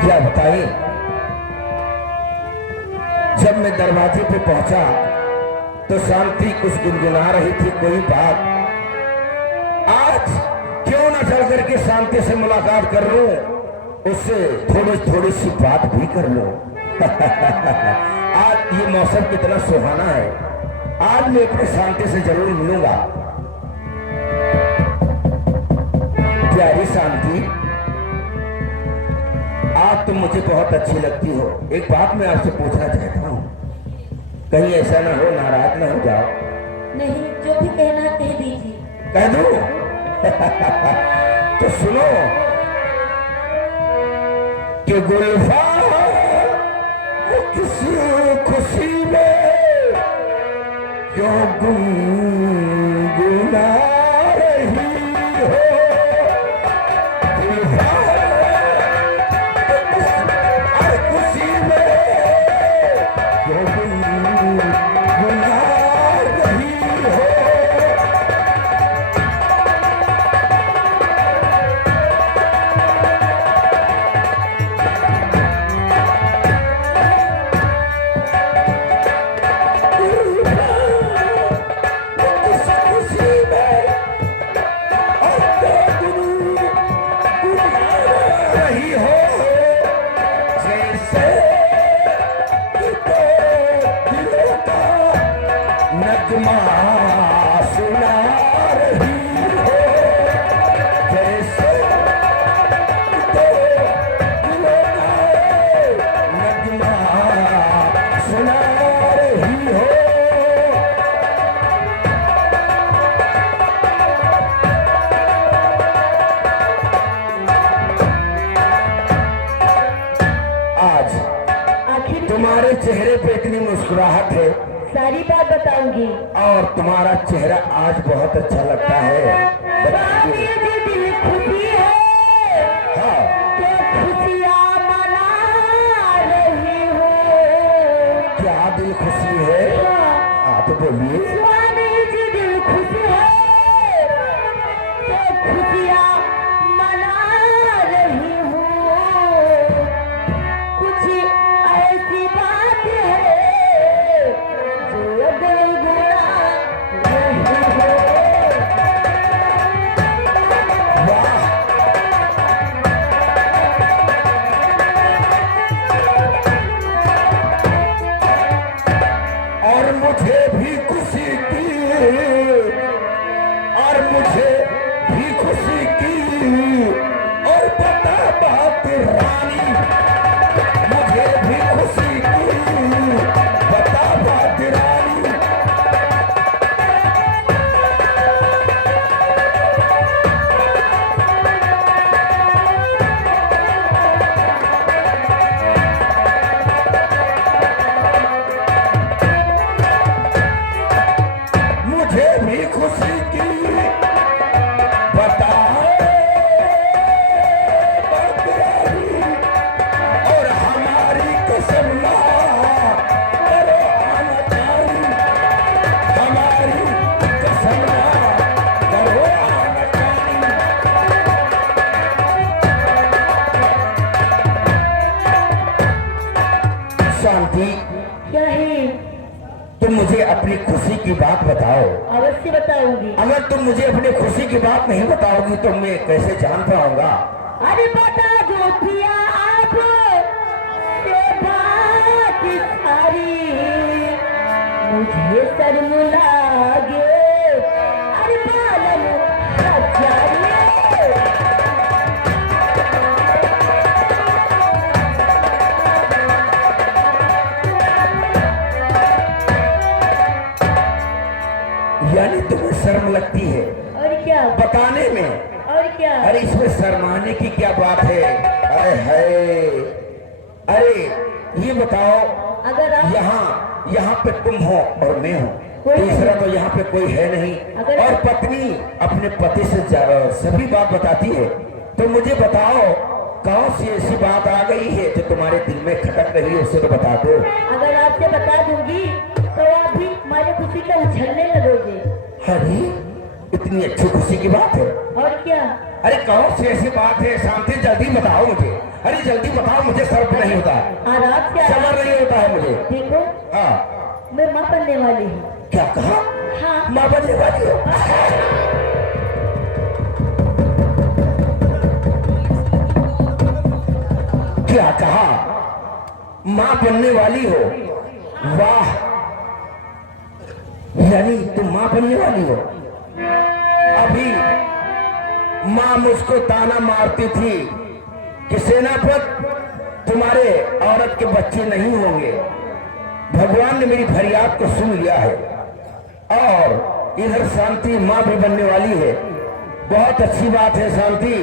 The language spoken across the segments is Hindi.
क्या बताएं, जब मैं दरवाजे पे पहुंचा तो शांति कुछ गुनगुना रही थी कोई बात। आज क्यों ना चल करके शांति से मुलाकात कर लूं, उससे थोड़ी थोड़ी सी बात भी कर लूं। आज ये मौसम कितना सुहाना है, आज मैं अपनी शांति से जरूर मिलूंगा। प्यारी शांति, आज तुम मुझे बहुत अच्छी लगती हो। एक बात मैं आपसे पूछना चाहता हूँ, कहीं ऐसा ना हो नाराज ना हो जाओ। नहीं, जो भी कहना कह दीजिए। कह दूं? तो सुनो कि गुलफार किसी खुशी में क्यों गुनगुना रही हो। तुम्हारे चेहरे पे इतनी मुस्कुराहट है, सारी बात बताऊंगी। और तुम्हारा चेहरा आज बहुत अच्छा लगता है। स्वामी जी दिल खुशी है, हाँ, तो खुशियाँ मना रही हो। क्या दिल खुशी है? हाँ तो बोलिए। स्वामी जी दिल खुशी है, तो खुशियाँ मना रही हो। कुछ ऐसी बात है जो बेगुनाह नहीं हो। वाह, और मुझे भी खुशी की, और मुझे भी खुशी की, और बता बात रानी, मुझे भी खुशी की, बता नहीं। तुम मुझे अपनी खुशी की बात बताओ। अवश्य बताऊंगी। अगर तुम मुझे अपनी खुशी की बात नहीं बताओगी तो मैं कैसे जान पाऊंगा? अरे बता दो पिया आप से बात सारी, मुझे शर्म लागे। अरे बालम हजारी। यानी तुम्हें शर्म लगती है और क्या? बताने में? और क्या? अरे इसमें शर्माने की क्या बात है? अरे है, अरे ये बताओ, अगर आप यहाँ पे तुम हो और मैं हूँ, तीसरा तो यहाँ पे कोई है नहीं। और पत्नी अपने पति से सभी बात बताती है, तो मुझे बताओ कौन सी ऐसी बात आ गई है जो तुम्हारे दिल में खटक रही है, उसे तो बता दो। अगर आपसे बता दूंगी तो आप भी हमारे खुशी का उछलने लगोगे। अरे इतनी अच्छी खुशी की बात है। और क्या? अरे कौन सी ऐसी बात है शांति, जल्दी बताओ मुझे। अरे जल्दी बताओ, मुझे सब्र नहीं होता है, आराम से सब्र नहीं होता है मुझे। देखो, हाँ, मैं माँ बनने वाली हूँ। क्या कहा? हाँ। माँ बनने वाली हो? क्या कहा? माँ बनने वाली हो? वाह, यानी तुम माँ बनने वाली हो। अभी माँ मुझको ताना मारती थी कि सेनापति तुम्हारे औरत के बच्चे नहीं होंगे। भगवान ने मेरी फरियाद को सुन लिया है और इधर शांति माँ भी बनने वाली है। बहुत अच्छी बात है शांति,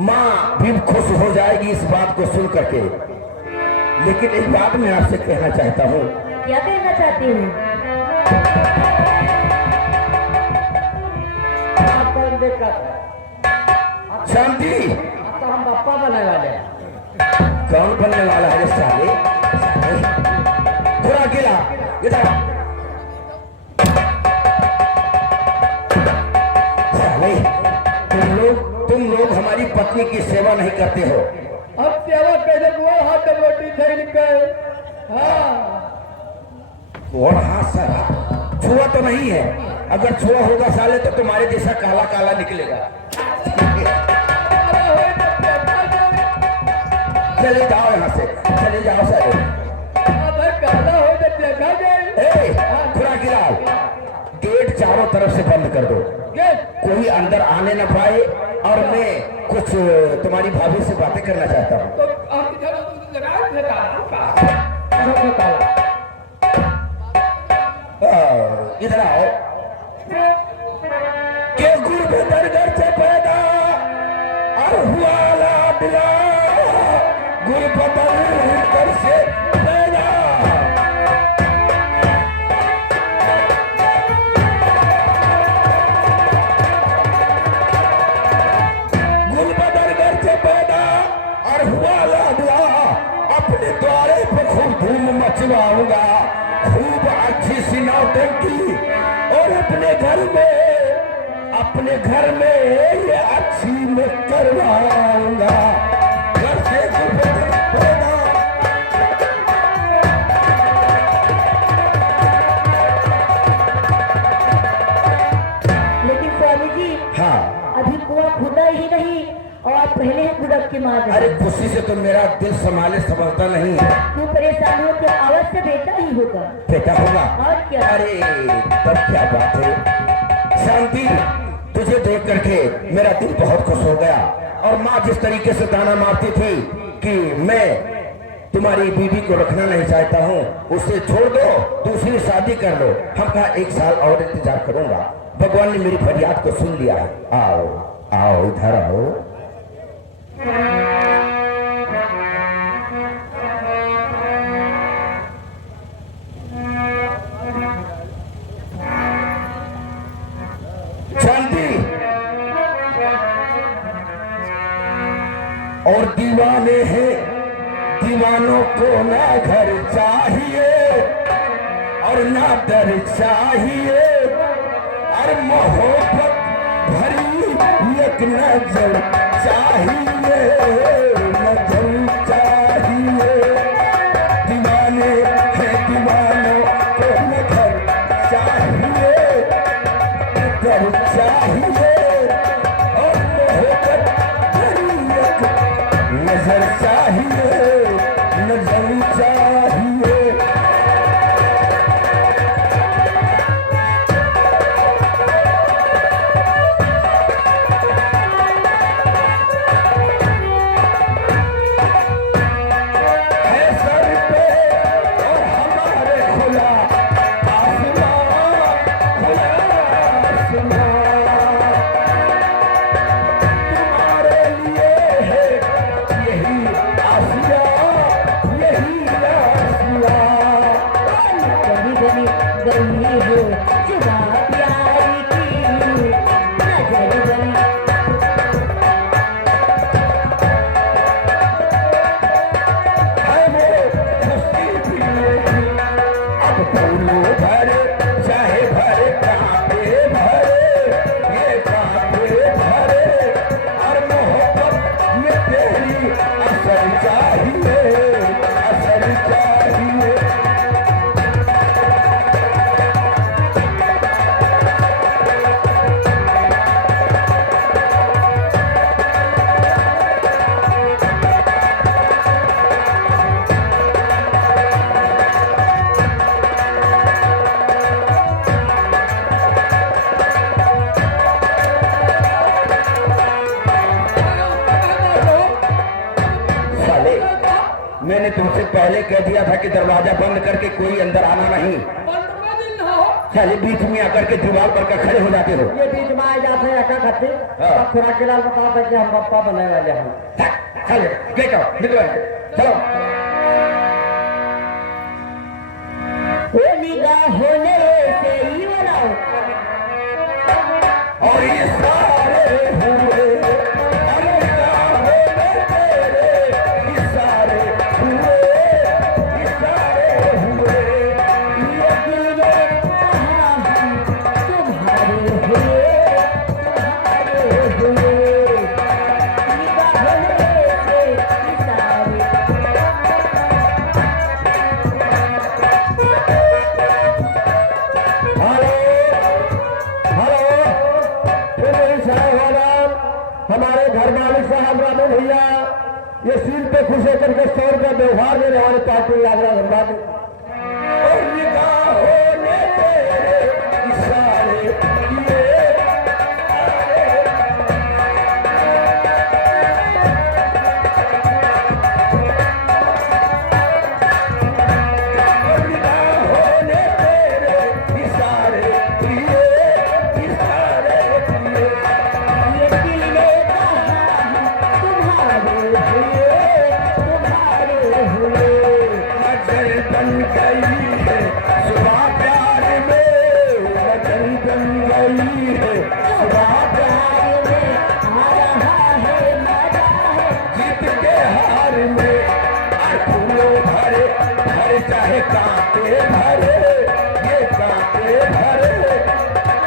माँ भी खुश हो जाएगी इस बात को सुन करके। लेकिन एक बात मैं आपसे कहना चाहता हूँ। क्या कहना चाहती हूँ? शांति, तो हम पप्पा बनने वाले हैं। कौन बनने वाला है? साले पूरा अकेला इधर। साले तुम लोग हमारी पत्नी की सेवा नहीं करते हो। अब सेवा कैसे हुआ? हाथ में रोटी छीन के। हाँ, और हाथ साला छुआ तो नहीं है? अगर छुआ होगा साले तो तुम्हारे जैसा काला काला निकलेगा। चले जाओ यहाँ से, चले जाओ साले। काला हो तो देखा जाए। खुराकी लाल, गेट चारों तरफ से बंद कर दो, कोई अंदर आने न पाए। और मैं कुछ तुम्हारी भाभी से बातें करना चाहता हूँ। तो आप इधर लगा थे काला। इधर आओ। के गुरु दरगर से पैदा और हुआ लाडला, गुरु कर से पैदा। गुरु दरगर से पैदा और हुआ लाडला, अपने द्वारे पे खूब धूम मचवाऊंगा, खूब अच्छी सी नौटंकी। और अपने घर में ये अच्छी मैं करवाऊंगा। घर से पैदा। लेकिन स्वामी जी, हाँ, अभी कुआं खुदा ही नहीं और आप पहले ही बुढ़क की मार रहे अरे हैं। खुशी से तो मेरा दिल संभाले समझता नहीं है। तू परेशान हो तो अवश्य बेटा ही होगा। बेटा होगा? और क्या? अरे तब क्या बात है शांति, तुझे देख करके मेरा दिल बहुत खुश हो गया। और माँ जिस तरीके से ताना मारती थी कि मैं तुम्हारी बीवी को रखना नहीं चाहता हूँ, उसे छोड़ दो, दूसरी शादी कर लो। हम कहा 1 साल और इंतजार करूंगा। भगवान ने मेरी फरियाद को सुन लिया है। आओ आओ, इधर आओ। शांति, और दीवाने हैं, दीवानों को ना घर चाहिए और ना दर चाहिए, और मोहब्बत भरी एक नजर चाहिए, नजर चाहिए। दीवाने हैं दीवाने दोनों को नजर चाहिए, नजर चाहिए और मोहब्बत भरी एक नजर चाहिए, नजर चाहिए। है सर पे और हमारे खुला आसमान, खुला आसमान। तुम्हारे लिए है यही आसिया, यही आसिया। गली गली गली हो जुबा प्यार की, गली गली है वो मस्ती पीने की, अब फूलों भरे चाहे भरे कांटे भरे, ये कांटे भरे और मोहब्बत में तेरी असर चाहिए, असर चाहिए। साले, मैंने तुमसे पहले कह दिया था कि दरवाजा बंद करके कोई अंदर आना नहीं। साले बीच में आकर के दीवार पर का खड़े हो जाते हो। ये बीच में आ जाते हैं अक्का खत्ती। हाँ। अब खुराक के लाल बता कि हम पप्पा बनने वाले हैं। साले गेट आओ, निकलो यहाँ से। चलो। वो निगाहों ने से ही बनाओ, और ये सारे हुए और निगाहों में तेरे इशारे हुए, इशारे हुए। ये दिल ने कहा हम तुम्हारे हुए, तुम्हारे हुए। निगाहों ने से इशारे। हेलो हेलो, फिर वही साहब हमारे घर मालिक साहब रामू भैया ये सील पे खुश होकर के 100 रुपया व्यवहार में हमारी पार्टी यात्रा धनबाद। और निगाहों ने तेरे इशारे किए, और निगाहों ने तेरे इशारे किए, इशारे किए। ये दिल ने कहा हम तुम्हारे हुए, तुम्हारे हुए। नजर बन गई है सुबह प्यार में, नजर बन गई है सुबह प्यार में। आ रहा है मजा है, जीत के हार में और फूलों भरे भरे चाहे कांटे भरे, ये कांटे भरे।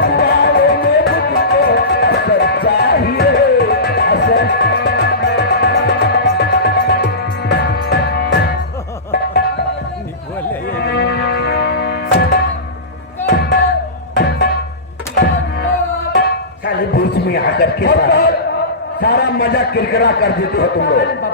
दुआओं में मुझको असर चाहिए, असर। साले बीच में आकर के सारा मजा किरकिरा कर देते हो तुम लोग।